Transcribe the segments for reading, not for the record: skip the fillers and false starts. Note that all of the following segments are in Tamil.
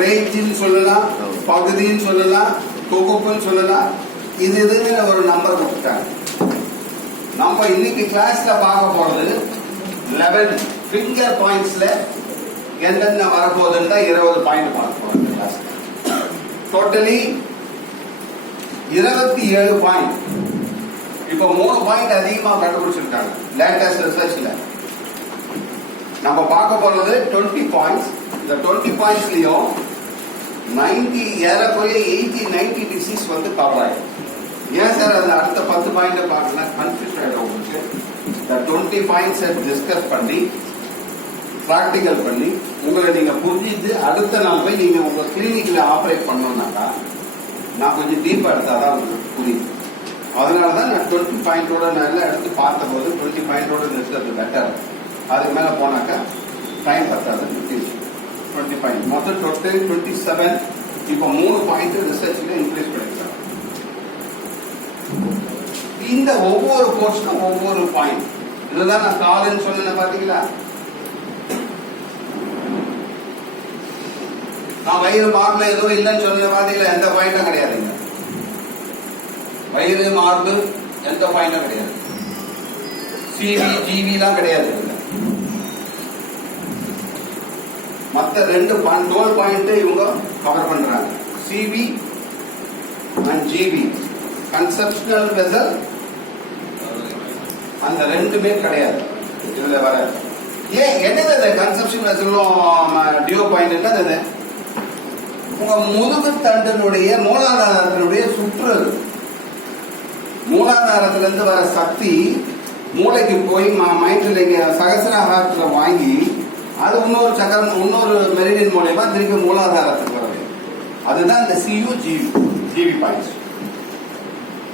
ரேஞ்சுன்னு சொல்லலாம், பகுதின்னு சொல்லலாம், தொகுப்புன்னு சொல்லலாம். இதுன்னு ஒரு நம்பர் கொடுத்துட்டாங்க. நம்ம இன்னைக்கு கிளாஸ்ல பார்க்க போறது 11 ஃபிங்கர் பாயிண்ட்ஸ்ல என்னென்ன வரப்போகுதுன்னு தான் 20 பாயிண்ட் பார்க்க போறோம் இந்த கிளாஸ்ல. Totally 27 point. இப்ப 3 பாயிண்ட் அதிகமா கண்டுபிடிச்சிருக்காங்க லேட்டஸ்ட் ரிசர்ச்ல. நம்ம பார்க்க போறது 20 பாயிண்ட்ஸ். இந்த 20 பாயிண்ட்ஸ்லயும் 90 ஏறக்குறைய 80-90 டிசீஸ் வந்து கவர் ஆயிடும். ஏன் சார் அது அடுத்த 10 பாயிண்ட் பார்க்கலாம் கன்ஃபியூஸ் ஆயிடும் உங்களுக்கு. இந்த 20 பாயிண்ட்ஸ் டிஸ்கஸ் பண்ணி பிராக்டிகல் பண்ணி உங்களை நீங்க புரிஞ்சுட்டு அடுத்த நாள் போய் நீங்க உங்க கிளினிக்ல ஆப்ரேட் பண்ணோம்னாக்கா நான் கொஞ்சம் டீப்பா எடுத்தாதான் உங்களுக்கு புரியுது. அதனாலதான் நான் 20 பாயிண்டோட நான் எல்லாம் எடுத்து பார்த்த போது 20 பாயிண்டோட இருக்கிறது பெட்டர். அதுக்கு மேல போனாக்கா டைம் பத்தாது. 20 பாயிண்ட் மொத்தம் டோட்டல் 27. இப்ப 3 பாயிண்ட் ரிசர்ச்ல இன்க்ரீஸ் பண்ணிருக்காங்க. இந்த ஒவ்வொரு போர்ஷனும் ஒவ்வொரு பாயிண்ட். இதுதான் நான் காலன்னு சொன்ன பாத்தீங்களா. நான் வயிறு மார்பு எதுவும் இல்லைன்னு சொன்ன பாத்தீங்களா. எந்த பாயிண்டும் கிடையாதுங்க. வயிறு மார்பு எந்த பாயிண்டும் கிடையாது. சிவி ஜிவி எல்லாம் கிடையாது. மற்ற 2 12 பாயிண்ட் இவங்க கவர் பண்றாங்க. CV and GV conceptional vessel அந்த 2மே கிடையாது இதுல வர. ஏன் என்னது கன்செப்ஷன் வெசலும் டியோ பாயிண்ட் என்னது? உங்க முதுகு தண்டினுடைய மூலாதாரத்தினுடைய சுற்றுறது. மூலாதாரத்துல இருந்து வர சக்தி மூளைக்கு போய் மைண்ட்ல சகசிராகாரத்துல வாங்கி அது இன்னொரு சக்கரம் இன்னொரு மெரிடியன் மூலமா திருப்பி மூலாதாரத்துக்கு வரவே. அதுதான் இந்த சியு ஜிவி பாயிண்ட்ஸ்.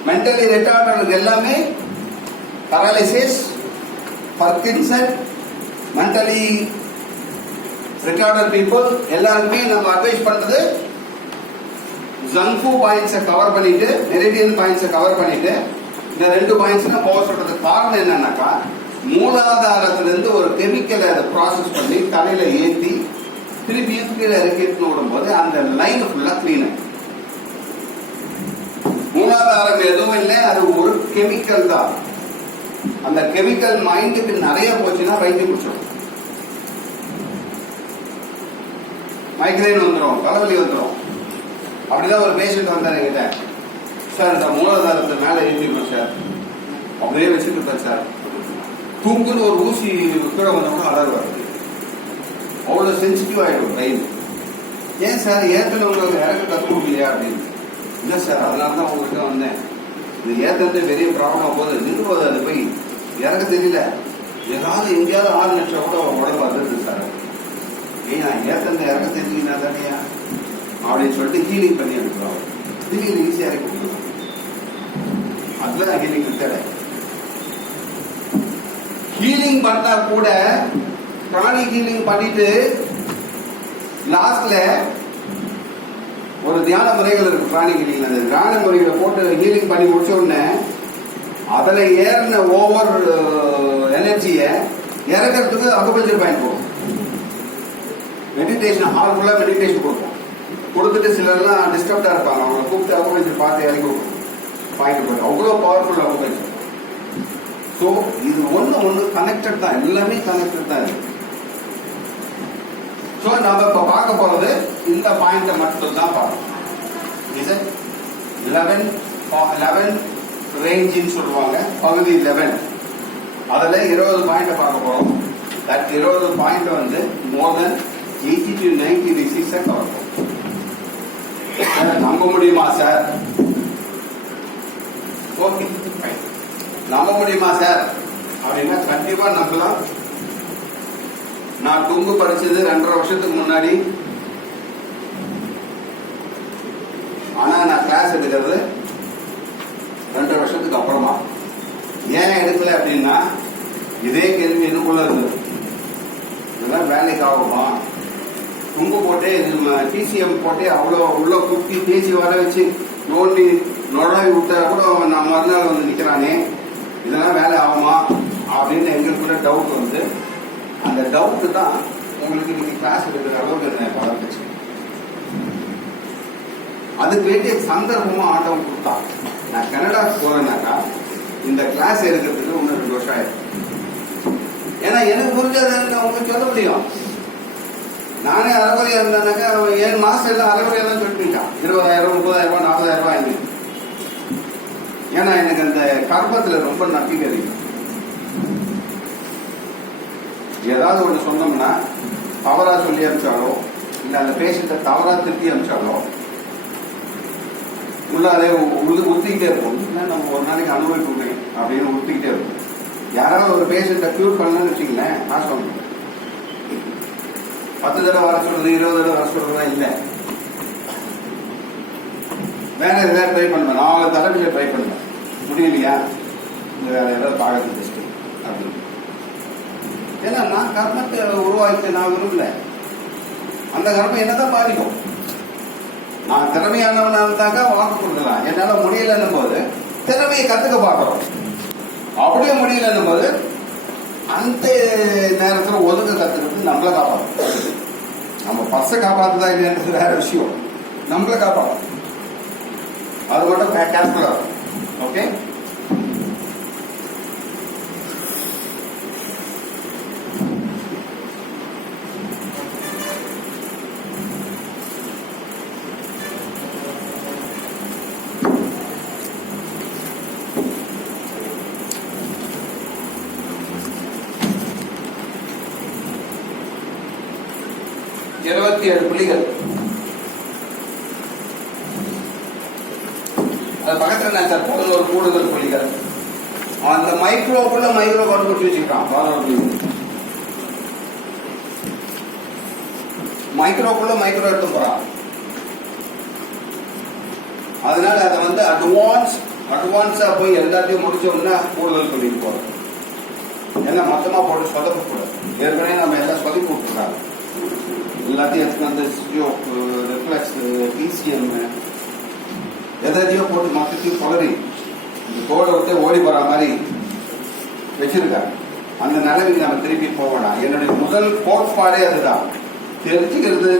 மென்டலி ரிட்டார்டர்களுக்கு எல்லாமே paralysis, Parkinson, mentally retarded people எல்லாருக்குமே நம்ம அட்வைஸ் பண்றது ஜங்கு பாயிண்ட்ஸை கவர் பண்ணிட்டு மெரிடியன் பாயிண்ட்ஸை கவர் பண்ணிட்டு இந்த 2 பாயிண்ட்ஸ் போக சொல்றதுக்கு காரணம் என்னன்னாக்கா மூலாதாரத்துல இருந்து ஒரு கெமிக்கலை அதை ப்ராசஸ் பண்ணி தலையில ஏற்றி திருப்பி கீழே இறக்கிட்டு விடும்போது அந்த லைன் ஃபுல்லா கிளீன் ஆகும். மூலாதாரம் எதுவும் இல்லை, அது ஒரு கெமிக்கல் தான். அந்த கெமிக்கல் மைண்டுக்கு நிறைய போச்சுன்னா வைத்தியம் பிடிச்சிடும். மைக்ரைன் வந்துடும், தலைவலி வந்துடும். அப்படிதான் ஒரு பேஷண்ட் வந்தார் என்கிட்ட. சார் இந்த மூலாதாரத்தை மேல ஏற்றிக்கணும் சார், அப்படியே வச்சுக்கிட்டேன் சார். தூங்குன்னு ஒரு ஊசி கீழே வந்த கூட அலர் வருது. அவ்வளவு சென்சிட்டிவ் ஆயிடும் பிரெயின். ஏன் சார் ஏத்துல உங்களுக்கு இறக்க கற்றுக் கொடுக்கலையா அப்படின்னு. இல்லை சார் அதனாலதான் உங்ககிட்ட வந்தேன். இது ஏற்றது பெரிய ப்ராப்ளம் போது நிறுவது அது போய் இறக்க தெரியல. ஏதாவது எங்கேயாவது 6 லட்சம் கூட உடம்பு வந்துருது சார். ஏன் ஏத்தந்த இறக்க தெரியலனா தானேயா அப்படின்னு சொல்லிட்டு ஹீலிங் பண்ணி எடுக்கிறோம். ஹீலிங் ஈஸியாக இறக்கி கொடுக்கணும். அதுதான் ஹீலிங் தேவை. ஹீலிங் பண்ணா கூட கிரானிக் ஹீலிங் பண்ணிட்டு லாஸ்ட்ல ஒரு தியான முறைகள் இருக்கு. கிரானிக் ஹீலிங் அந்த தியான முறைகளை போட்டு ஹீலிங் பண்ணி முடிச்ச உடனே அதுல ஏறின ஓவர் எனர்ஜியை இறக்கிறதுக்கு அக்குபஞ்சர் பாயிண்ட் போகும். மெடிடேஷன் ஹால் ஃபுல்லா மெடிடேஷன் கொடுப்போம். கொடுத்துட்டு சிலர்லாம் டிஸ்டர்ப்டா இருப்பாங்க, அவங்க கூப்பிட்டு அக்குபஞ்சர் பார்த்து இறக்கி பாயிண்ட் போயிடும். அவ்வளோ பவர்ஃபுல் அக்குபஞ்சர். ஸோ இது ஒன்று கனெக்டட் தான், எல்லாமே கனெக்டட் தான் இருக்கு. ஸோ நம்ம இப்போ பார்க்க போறது இந்த பாயிண்ட மட்டும் தான் பார்க்கணும். இது 11 ரேஞ்சுன்னு சொல்லுவாங்க, பகுதி 11. அதுல 20 பாயிண்ட் பார்க்க போறோம். தட் 20 பாயிண்ட் வந்து மோர் தென் 80-90 டிசீஸை கவர் பண்ணும். நம்ப முடியுமா சார்? ஓகே, நம்ப முடியுமா சார் அப்படின்னா கண்டிப்பா நம்பலாம். நான் துங்கு படிச்சது 2.5 வருஷத்துக்கு முன்னாடி. ஆனா நான் கிளாஸ் எடுக்கிறது 2.5 வருஷத்துக்கு அப்புறமா. ஏன் எடுக்கல அப்படின்னா இதே கேள்வி எனக்குள்ள இருந்தது. இதெல்லாம் வேலைக்கு ஆகுமா? துங்கு போட்டே டிசிஎம் போட்டே அவ்வளோ உள்ள குத்தி தேய்ச்சி வர வச்சு நோண்டி நுழாவி விட்டா கூட நான் மறுநாள் வந்து நிக்கிறானே, இதெல்லாம் வேலை ஆகுமா அப்படின்னு எங்களுக்குள்ள டவுட் வந்து, அந்த டவுட் தான் உங்களுக்கு இன்னைக்கு கிளாஸ் எடுக்கிற அளவுக்கு வளர்ந்துச்சு. அதுக்கு வேண்டிய சந்தர்ப்பமும் ஆண்டவன் கொடுத்தான். நான் கனடாக்கு போறேன்னாக்கா இந்த கிளாஸ் எடுக்கிறதுக்கு இன்னும் 2 வருஷம் ஆயிடும். ஏன்னா எனக்கு புரிஞ்சதை உங்களுக்கு சொல்ல முடியும். நானே அறகுறையா இருந்தேன்னாக்கா 7 மாசம் எல்லாம் அறகுறையா தான் சொல்லிட்டான். 20,000 30,000 40,000 ஆயிடுது. ஏன்னா எனக்கு அந்த கர்ப்பத்துல ரொம்ப நம்பிக்கை இருக்கு. ஏதாவது ஒண்ணு சொன்னோம்னா தவறா சொல்லி அனுப்பிச்சாலோ இல்ல அந்த பேஷண்ட்டை தவறா திருப்பி அனுப்பிச்சாலோ உள்ளாரே உறுத்திக்கிட்டே இருக்கும். நம்ம ஒரு நாளைக்கு அனுபவிக்க அப்படின்னு உறுத்திக்கிட்டே இருக்கும். யாராவது ஒரு பேஷண்ட்டை கியூர் பண்ணலன்னு வச்சுங்களேன், நான் சொல்றேன் 10 தடவை வர சொல்றது 20 தடவை வர சொல்றதா இல்லை. வேற ஏதாவது ட்ரை பண்ணுவேன், 4 தடவை ட்ரை பண்ணுவேன், முடியலையா வேற ஏதாவது பார்க்கறது பெஸ்ட் அப்படின்னு. ஏன்னா நான் கர்மத்தை உருவாக்கி நான் விரும்பல. அந்த கர்மம் என்னதான் பாதிக்கும். நான் திறமையானவனா இருந்தாக்கா வாக்கு கொடுக்கலாம். என்னால முடியலன்னும் போது திறமையை கத்துக்க பார்க்கிறோம். அப்படியே முடியலன்னும் போது அந்த நேரத்துல ஒதுங்க கத்துக்கிறது நம்மள காப்பாற்றும். நம்ம பர்ஸை காப்பாத்துதா இல்லைன்றது வேற விஷயம். நம்மள காப்பாற்றும். அது மட்டும் கேர்ஃபுல்லா இருக்கும். ஓகே, இருபத்தி 7 புள்ளிகள். அது பக்கத்துல என்ன சார் 11 கூடுதல் புள்ளிகள். அந்த மைக்ரோக்குள்ள மைக்ரோ கண்டுபிடிச்சு வச்சுக்கிறான். 11 புள்ளிகள் மைக்ரோக்குள்ள மைக்ரோ எடுத்து போறான். அதனால அதை வந்து அட்வான்ஸா போய் எல்லாத்தையும் முடிச்ச உடனே கூடுதல் புள்ளிக்கு போறோம். ஏன்னா மொத்தமா போட்டு சொதப்ப கூடாது. ஏற்கனவே நம்ம எல்லாம் சொதப்பி விட்டுருக்காங்க. எல்லாத்தையும் எடுத்துட்டு ரிஃப்ளெக்ஸ் பிசிஎம் எதையோ போட்டு மொத்தத்தையும் குளறி இந்த தோலை விட்டு ஓடி போற மாதிரி வச்சிருக்காங்க. அந்த நிலைமைக்கு நம்ம திருப்பி போகலாம். என்னுடைய முதல் கோட்பாடே அதுதான். தெரிஞ்சுக்கிறது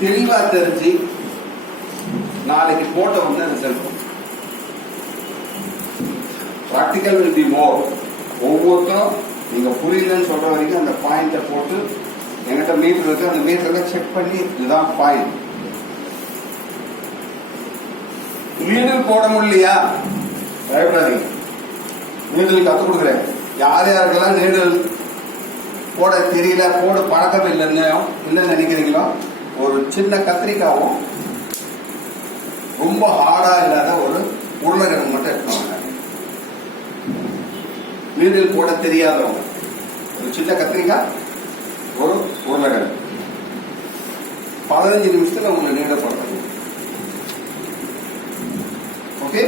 தெளிவா தெரிஞ்சு நாளைக்கு போட்ட வந்து result. Practical will be more. ஒவ்வொருத்தரும் நீங்க புரியலன்னு சொல்ற வரைக்கும் அந்த பாயிண்ட போட்டு என்கிட்ட மீட்டர் இருக்கு, அந்த மீட்டர்ல செக் பண்ணி இதுதான் பாயிண்ட். நீடில் போட முடியலையா பயப்படாதீங்க. நீடில் கத்துக் கொடுக்குறேன். யார் யாருக்கெல்லாம் நீடில் போட தெரியல, போட பழக்கம் இல்லைன்னு நினைக்கிறீங்களோ ஒரு சின்ன கத்திரிக்காவும் ரொம்ப ஹார்டா இல்லாத ஒரு உருளைக்கிழங்கு மட்டும் எடுத்துவாங்க. நீடில் போட தெரியாதவங்க ஒரு சின்ன கத்திரிக்காய் ஒரு உருளைக்கிழங்கு 15 நிமிஷத்துல உங்களை நீட போடுறது. ஓகே,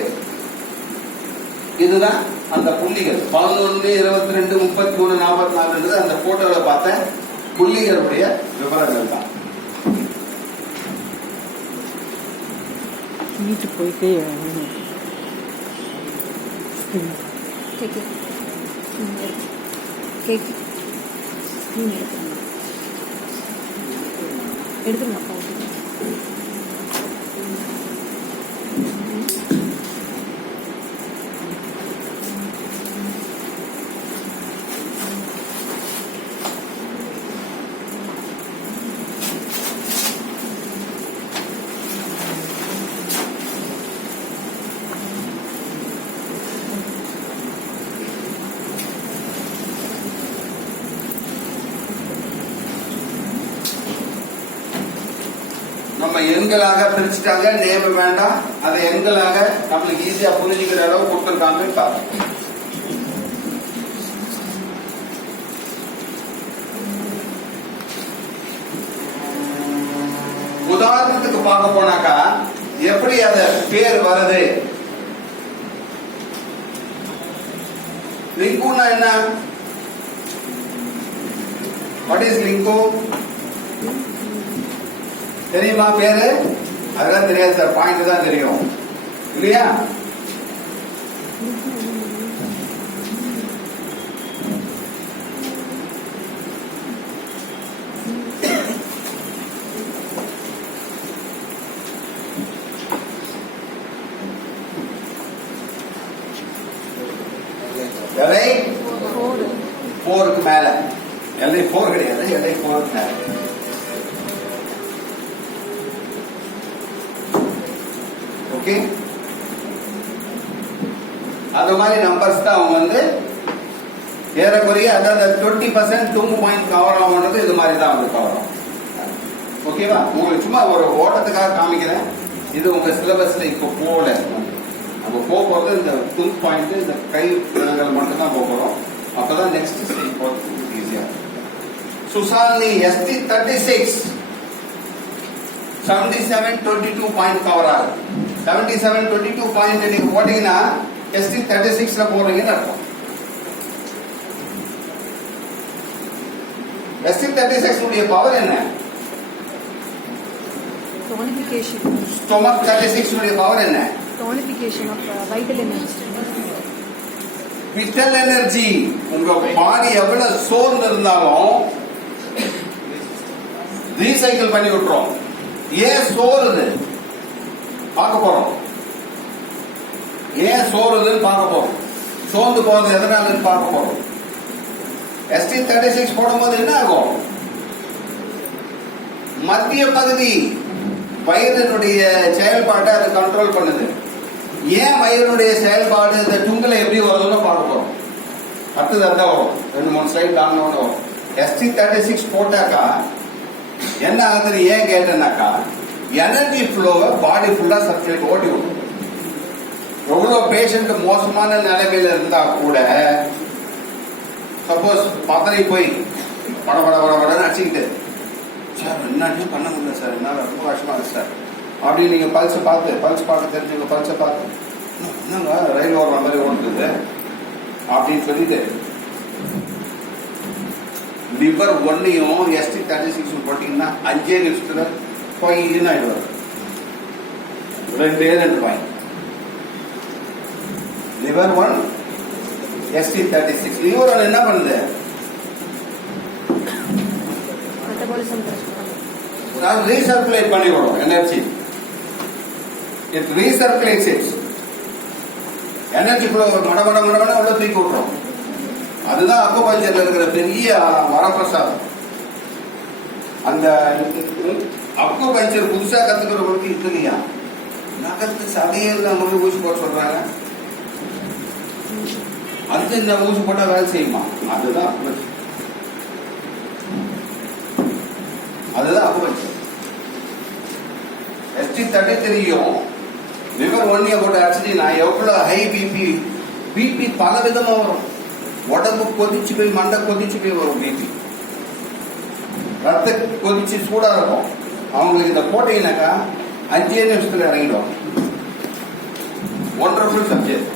இதுதான் அந்த புள்ளிகள் 11, 22, 33, 44 அந்த போட்டோல பார்த்த புள்ளிகளுடைய விவரங்கள் தான். வீட்டுக்கு போயிட்டே எடுத்துருங்க. நம்ம எண்களாக பிரிச்சுட்டாங்க. நேம் வேண்டாம், அதை எண்களாக நம்மளுக்கு ஈஸியா புரிஞ்சுக்கிற அளவு கொடுத்துருக்காங்கன்னு பாருங்க. உதாரணத்துக்கு பார்க்க போனாக்கா எப்படி அத பேர் வருது? லிங்குனா என்ன? What is link? தெரியுமா பேரு? அதெல்லாம் தெரியாது சார், பாயிண்ட் தான் தெரியும் இல்லையா? 4 கிடையாது, LI 4. ஓகே, அது மாதிரி நம்பர்ஸ் தான் அவங்க வந்து ஏறக்குறைய அதாவது 20% 2 பாயிண்ட் கவர் ஆகும்ன்றது இது மாதிரி தான் வந்து கவர் ஆகும். ஓகேவா? உங்களுக்கு சும்மா ஒரு ஓட்டத்துக்காக காமிக்கிறேன். இது உங்க சிலபஸ்ல இப்போ போகல. நம்ம போகிறது இந்த 2 பாயிண்ட் இந்த கை விலங்கல் மட்டும் தான் போகிறோம். அப்பதான் நெக்ஸ்ட் ஸ்டேஜ் போகிறதுக்கு ஈஸியா. சுசாந்தி ST 36 77-22 பாயிண்ட் கவர் ஆகுது. 77-22 பாயிண்ட் நீங்க போட்டீங்கன்னா ST 36ல போறீங்கன்னு அர்த்தம். ST 36 உடைய பவர் என்ன? Tonification. Stomach 36 உடைய பவர் என்ன? Tonification of vital energy. Vital energy. உங்க பாடி எவ்வளவு சோர்ந்து இருந்தாலும் ரீசைக்கிள் பண்ணி விட்டுரும். ஏன் சோறுது பார்க்க போறோம். ஏன் சோறுதுன்னு பார்க்க போறோம். சோர்ந்து போறது எதனாலன்னு பார்க்க போறோம். ST 36 போடும்போது என்ன ஆகும்? மத்திய பகுதி வயிறினுடைய செயல்பாட்டை அது கண்ட்ரோல் பண்ணுது. ஏன் வயிறுடைய செயல்பாடு இந்த துங்குல எப்படி வருதுன்னு பார்க்க போறோம். அடுத்தது அதான் வரும். 2-3 ஸ்லைட் தாங்க வரும். ST 36 போட்டாக்கா என்ன ஆகுதுன்னு ஏன் கேட்டேன்னாக்கா எனர்ஜி ஃப்ளோவை பாடி ஃபுல்லா சர்க்குலேட் ஓட்டி விடும். எவ்வளவு பேஷண்ட் மோசமான நிலைமையில இருந்தா கூட சப்போஸ் பதறி போய் படன்னு அடிச்சுக்கிட்டு சார் என்ன பண்ண முடியல சார், என்னால ரொம்ப கஷ்டமா இருக்கு சார் அப்படின்னு நீங்க பல்ஸ் பார்க்க தெரிஞ்சுங்க. பல்ஸை பார்த்து என்னங்க ரயில் ஓடுற மாதிரி ஓடுறது அப்படின்னு சொல்லிட்டு லிவர் 1ஐயும் ST 36 போட்டீங்கன்னா 5 நிமிஷத்துல போயின்னு ஆயிடுவார். 2 பாயிண்ட் லிவர் 1 ST 36. லிவர் 1 என்ன பண்ணுது? ரீசர்க்குலேட் பண்ணி விடும் energy. It recirculates it. Energy flow மட உள்ள தூக்கி விட்டுரும். அதுதான் அக்குபஞ்சர்ல இருக்கிற பெரிய வரப்பிரசாதம். அந்த அக்குபஞ்சர் புதுசா கத்துக்கிறவங்களுக்கு இது இல்லையா, நகர்த்து சதையில முழு ஊசி போட சொல்றாங்க. அது இந்த ஊசி போட்டா வேலை செய்யுமா? அதுதான் அக்குபஞ்சர். ST 33யும் லிவர் 1ஐ போட்டு அடிச்சுட்டீங்கன்னா எவ்வளவு ஹை பிபி பல விதமா வரும். உடம்பு கொதிச்சு போய் மண்டை கொதிச்சு போய் வரும். பிபி ரத்த கொதிச்சு சூடா இருக்கும். அவங்களுக்கு இந்த போட்டீங்கன்னாக்கா 5 நிமிஷத்துல இறங்கிடுவாங்க. Wonderful subject.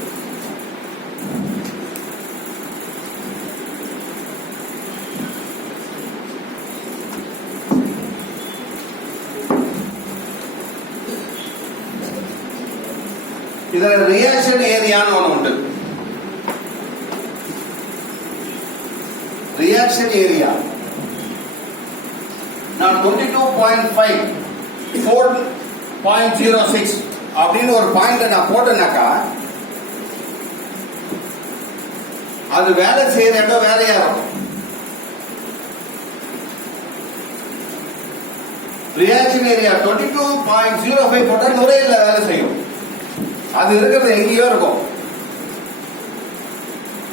இதுல ரியாக்ஷன் ஏரியான்னு ஒண்ணு உண்டு. ரியாக்ஷன் ஏரியா நான் 22.5 4.06 அப்படின்னு ஒரு பாயிண்ட் நான் போட்டேனாக்கா அது வேலை செய்யற இடம் வேலையா இருக்கும். ரியாக்ஷன் ஏரியா 22.05 போட்டா நுரையீரல்ல வேலை செய்யும். அது இருக்கிறது எங்கேயோ இருக்கும்.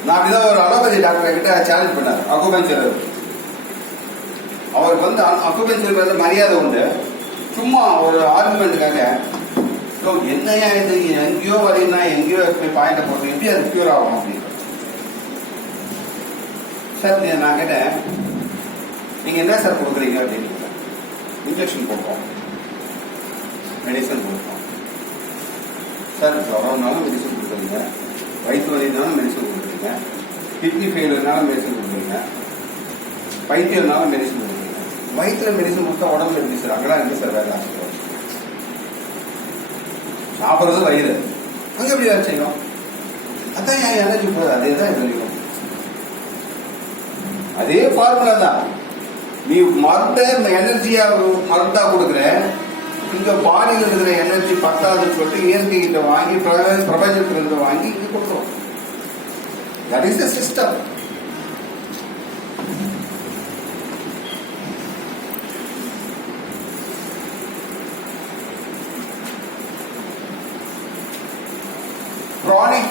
நான் அப்படிதான் ஒரு அலோபதி டாக்டர் கிட்ட சேலஞ்ச் பண்ணார். அக்குபஞ்சர் அவருக்கு வந்து அக்குபஞ்சர் மேல மரியாதை உண்டு. சும்மா ஒரு ஆர்குமெண்ட்டுக்காக என்னையா இது எங்கேயோ வரீங்கன்னா எங்கேயோ பாயிண்ட போட்டு எப்படி அது கியூர் ஆகும் அப்படின்னு சார் நான் கேட்டேன். நீங்க என்ன சார் கொடுக்குறீங்க அப்படின்னு. இன்ஜெக்ஷன் கொடுப்போம், மெடிசன் கொடுப்போம் சார். ஜுரம்னாலும் மெடிசன் கொடுக்குறீங்க, வயிற்று வலினாலும் மெடிசன் கொடுக்குறீங்க, கிட்னி ஃபெயிலியர்னாலும் மெடிசன் கொடுக்குறீங்க, பைத்தியம்னாலும் மெடிசன் கொடுக்குறீங்க. வயிற்றுல மெடிசன் கொடுத்தா உடம்புல எப்படி சார்? அங்கெல்லாம் எப்படி சார் வேலை ஆகும்? சாப்பிட்றது வயிறு, அங்க எப்படி வேலை செய்யும்? அதான் என் எனர்ஜி போகுது. அதே தான் தெரியும். அதே ஃபார்முலா தான். நீ மருந்த எனர்ஜியா மருந்தா கொடுக்குற, இங்க பாடியில் இருக்கிற எனர்ஜி பத்தாதுன்னு சொல்லிட்டு இயற்கை கிட்ட வாங்கி பிரபஞ்சத்துல இருந்து வாங்கி இங்க கொடுக்குறோம். That is the system.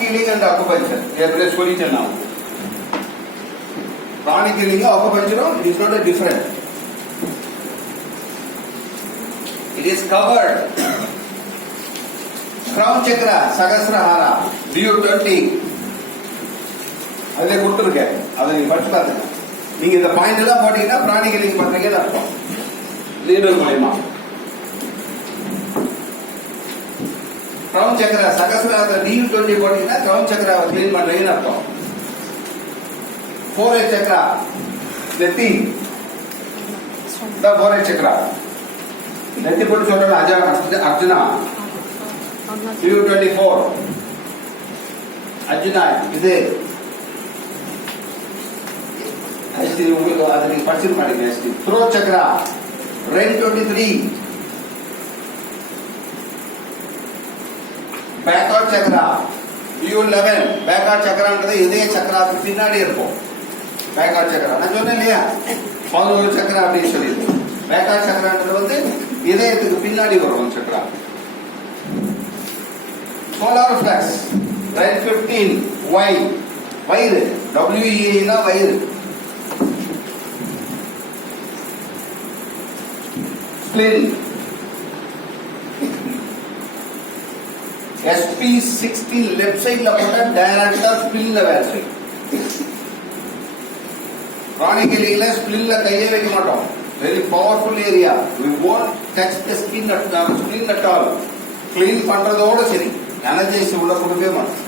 healing and acupuncture. ஏற்கனவே சொல்லிட்டேன் நான். Chronic healing acupuncture it is not a different. It is covered. Crown chakra, Sahasrahara, DU20. அதிலே கொடுத்துருக்கேன். அதை நீங்க படிச்சு பார்த்துங்க. நீங்க இந்த பாயிண்ட் எல்லாம் போட்டீங்கன்னா chronic healing பண்றீங்கன்னு அர்த்தம். லீடர் மூலமா. Crown chakra, Sahasrahara, DU20 போட்டீங்கன்னா crown chakra க்ளீன் பண்றீங்கன்னு அர்த்தம். Forehead chakra, நெத்தி. இந்த forehead chakra. நெத்தி போட்டு சொல்றேன் அர்ஜுனா. DU24. அர்ஜுனா இது உங்களுக்கு அதை நீங்க படிச்சிருக்க மாட்டீங்க. throat chakra, REN23. backward chakra, DU11. backward chakra இதய சக்கராத்துக்கு பின்னாடி இருக்கும். backward chakra நான் சொன்னேன் இல்லையா, 11 சக்கரா அப்படின்னு சொல்லியிருக்கேன். backward chakra இதயத்துக்கு பின்னாடி வரும் சக்கரா. solar flex, REN15. வயிறு, WEA வயிறு. spleen, SP16 left side la போட்டா டைரக்டா spleen ல வேலை செய்யும். chronic healing ல spleen ல கையே வைக்க மாட்டோம். very powerful area. We won't touch the skin at all. clean பண்றதோட சரி, எனர்ஜிஸ் உள்ள கொடுக்கவே மாட்டோம்.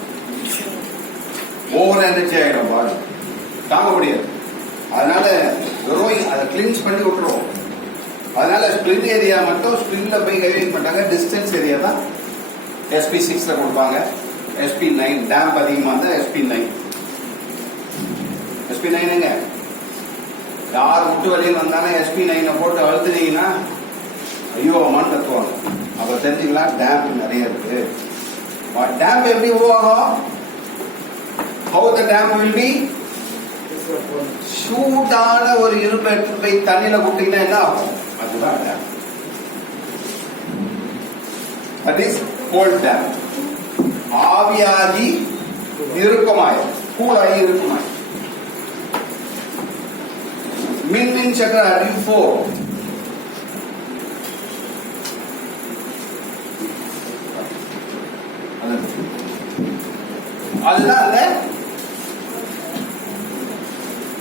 ஓவர் எனர்ஜி ஆயிடும் பாடி, தாங்க முடியாது. அதனால வெறும் அதை கிளீன்ஸ் பண்ணி விட்டுருவோம். அதனால ஸ்பிளின் ஏரியா மட்டும் ஸ்பிளின்ல போய் கை வைக்க மாட்டாங்க. டிஸ்டன்ஸ் ஏரியா தான் SP6 ல கொடுப்பாங்க. SP9 டேம்ப் அதிகமா இருந்தா SP9. SP9ங்க யார் முட்டு வலியில் வந்தாலும் SP9 போட்டு அழுத்துனீங்கன்னா ஐயோ அம்மான்னு கத்துவாங்க. அப்ப தெரிஞ்சுக்கலாம் டேம்ப் நிறைய இருக்கு. டேம்ப் எப்படி உருவாகும்? How the dam will be? சூடான ஒரு இரும்பு எடுத்து போய் தண்ணியில விட்டீங்கன்னா என்ன ஆகும்? அதுதான் dam. That is cold dam. ஆவியாகி இருக்குமாய், கூலாகி இருக்குமாய். மின்மின் சக்கர DU4. அதுதான் அந்த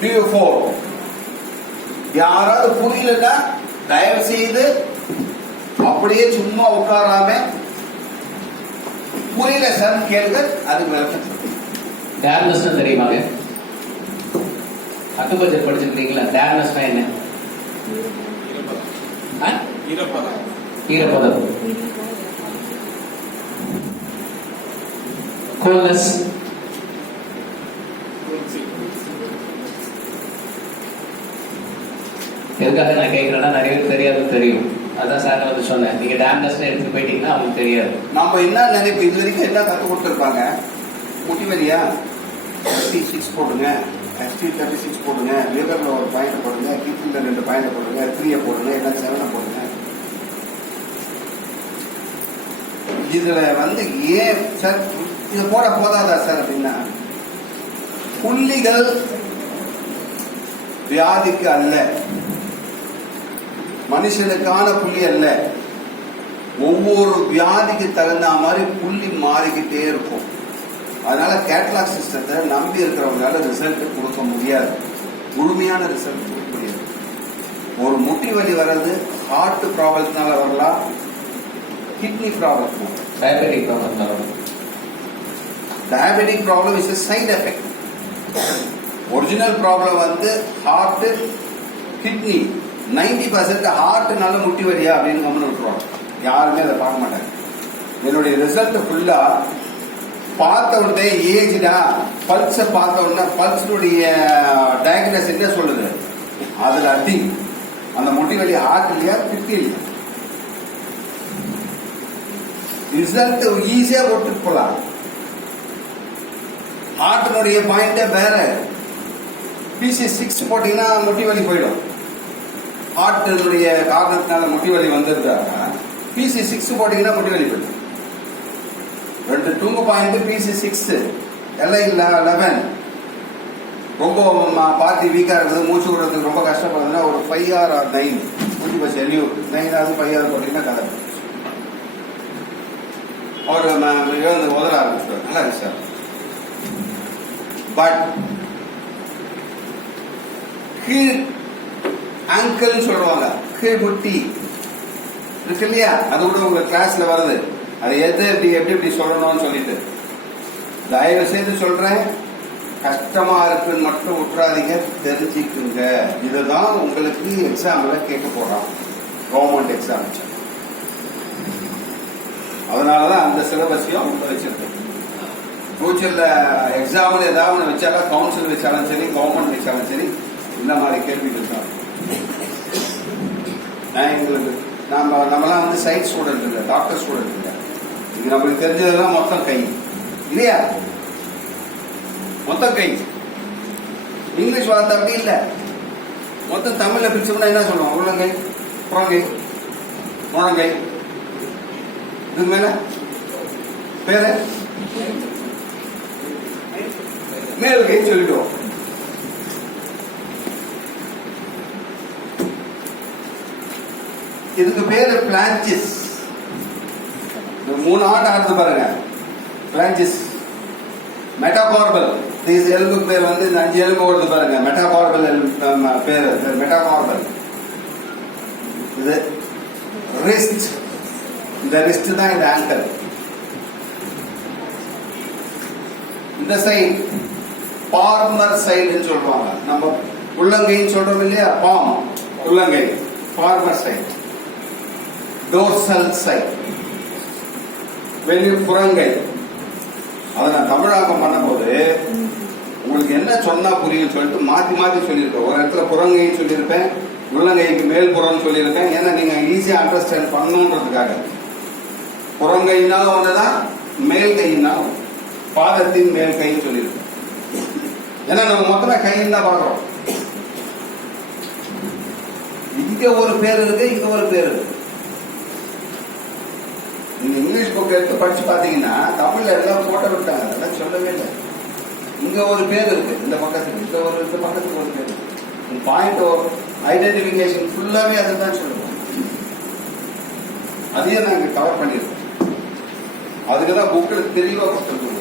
DU4. யாராவது புரியலன்னா தயவு செய்து அப்படியே சும்மா உட்காராம புரியல சார் கேளுங்க, அதுக்கு விளக்கம். டேர்னஸ் தெரியுமாங்க? அக்குபஞ்சர் படிச்சிருக்கீங்களா? டேர்னஸ்னா என்ன? ஈரப்பதம். கூல்னஸ். எதுக்காக நான் கேட்கிறேன்னா நிறைய பேர் தெரியாதுன்னு தெரியும். அதான் சார் வந்து சொன்னேன், நீங்க டேம்னஸ் எடுத்துட்டு போயிட்டீங்கன்னா அவங்களுக்கு தெரியாது. நம்ம என்ன நினைப்பு, இது வரைக்கும் என்ன கத்து கொடுத்துருப்பாங்க? முட்டி வலியா ST6 போடுங்க, ST36 போடுங்க, லிவர்ல ஒரு பாயிண்ட் போடுங்க, கிட்னில 2 பாயிண்ட் போடுங்க, 3 போடுங்க, எல்லாம் 7 போடுங்க. இதுல வந்து ஏன் சார் இது போட போதாதா சார் அப்படின்னா, புள்ளிகள் வியாதிக்கு அல்ல, மனுஷனுக்கான புள்ளி அல்ல. ஒவ்வொரு வியாதிக்கு தகுந்த மாதிரி புள்ளி மாறிக்கிட்டே இருக்கும். அதனால கேட்லாக் சிஸ்டத்தை நம்பி இருக்கிறவங்களால ரிசல்ட் கொடுக்க முடியாது, முழுமையான ரிசல்ட் கொடுக்க முடியாது. ஒரு முட்டி வலி வர்றது ஹார்ட் ப்ராப்ளத்தினால வரலாம், kidney problem, diabetic problem. Diabetic problem is a side effect. Original problem வந்து ஹார்ட், கிட்னி. 90% ஹார்ட்னால முட்டி வலியா அப்படின்னு கம்மன் விட்டுருவாங்க. யாருமே அதை பார்க்க மாட்டாங்க. என்னுடைய ரிசல்ட் ஃபுல்லா பார்த்த உடனே ஏஜ்டா பல்ஸ பார்த்த உடனே பல்ஸுடைய டயக்னஸ் என்ன சொல்லுது? அதுல அடி அந்த முட்டி வலி ஹார்ட் இல்லையா, கிட்னி இல்லையா. ரிசல்ட் ஈஸியா போட்டு போலாம். ஹார்ட்டினுடைய பாயிண்டே வேற. PC6 போட்டீங்கன்னா முட்டி வலி போயிடும். ஹார்ட்டினுடைய காரணத்தினால முட்டி வலி வந்திருக்காங்க. PC6 போட்டீங்கன்னா முட்டி வலி போயிடும். ரெண்டு தூங்கு பாயிண்ட் பிசி 6 எல்ஐ 11 ரொம்ப பார்ட்டி வீக்கா இருக்குது மூச்சு விடுறதுக்கு ரொம்ப கஷ்டப்படுதுன்னா ஒரு 5 or 9 முடிஞ்சு போச்சு எல்யூ 9 ஆகுது 5 ஆகுது போட்டீங்கன்னா கதை அவர் எழுந்து உதற ஆரம்பிச்சுட்டார். நல்லா இருக்கு சார். பட் கீழ் ஆங்கிள் சொல்லுவாங்க, கீழ் முட்டி இருக்கு இல்லையா, அது கூட உங்க கிளாஸ்ல வருது. அது எது எப்படி சொல்லணும்னு சொல்லிட்டு தயவு செய்து சொல்றேன், கஷ்டமா இருக்குன்னு மட்டும் விட்டுறாதீங்க, தெரிஞ்சுக்குங்க. இதுதான் உங்களுக்கு எக்ஸாம்ல கேட்க போறான், கவர்மெண்ட் எக்ஸாம். அதனாலதான் அந்த சிலபஸையும் வச்சிருக்கோம். ஃபியூச்சர்ல எக்ஸாம்ல ஏதாவது வச்சாலும், கவுன்சில் வச்சாலும் சரி, கவர்மெண்ட் வச்சாலும் சரி, இந்த மாதிரி கேள்விகள் தான். எங்களுக்கு நம்மலாம் வந்து சயின்ஸ் ஸ்டூடெண்ட் இல்லை, டாக்டர் ஸ்டூடெண்ட் இல்லை. இது நம்மளுக்கு தெரிஞ்சதெல்லாம் மொத்தம் கை இல்லையா, மொத்தம் கை. இங்கிலீஷ் வார்த்தை அப்படி இல்லை, மொத்தம் தமிழ்ல பிரிச்சோம்னா என்ன சொல்லுவோம்? உள்ளங்கை, புறங்கை, முழங்கை, இது மேல பேரு மேல் கை சொல்லிடுவோம். இதுக்கு பேரு பிளான்சிஸ். மூணு ஆடுறது பாருங்க, பிளான்சிஸ். மெட்டாகார்பல், எலும்புக்கு பேர் வந்து இந்த 5 எலும்பு வருது பாருங்க, மெட்டாகார்பல் பேரு, மெட்டாகார்பல். இது ரிஸ்ட், இந்த ரிஸ்ட் தான் இந்த ஆங்கர். இந்த சைடு பார்மர் சைடுன்னு சொல்லுவாங்க. நம்ம உள்ளங்கைன்னு சொல்றோம் இல்லையா, பாம் உள்ளங்கை, பார்மர் சைடு. டோர்சல் சைடு வெளியே புறங்கை. அதை நான் தமிழாக்கம் பண்ணும்போது உங்களுக்கு என்ன சொன்னா புரியும் சொல்லிட்டு மாத்தி மாத்தி சொல்லியிருப்பேன். ஒரு இடத்துல புறங்கைன்னு சொல்லியிருப்பேன், உள்ளங்கைக்கு மேல் புறம் சொல்லியிருப்பேன். ஏன்னா நீங்க ஈஸியா அண்டர்ஸ்டாண்ட் பண்ணணுன்றதுக்காக. புறங்கைனாலும் ஒண்ணுதான், மேல் கையினாலும், பாதத்தின் மேல் கைன்னு சொல்லியிருப்பேன். ஏன்னா நம்ம மொத்தமா கைன்னு தான் பாக்குறோம். இங்க ஒரு பேர் இருக்கு, இங்க ஒரு பேர் இருக்கு. நீங்க இங்கிலீஷ் புக் எடுத்து படிச்சு பாத்தீங்கன்னா தமிழ்ல எல்லாம் போட்ட விட்டாங்க, அதெல்லாம் சொல்லவே இல்லை. இங்க ஒரு பேர் இருக்கு, இந்த பக்கத்துக்கு இந்த பக்கத்துக்கு ஒரு பேர் இருக்கு. பாயிண்ட் ஆஃப் ஐடென்டிபிகேஷன் ஃபுல்லாவே அதுதான் சொல்லுவோம். அதையும் நாங்க கவர் பண்ணிருக்கோம். அதுக்குதான் புக்கில் தெளிவா கொடுத்துருக்கோம்.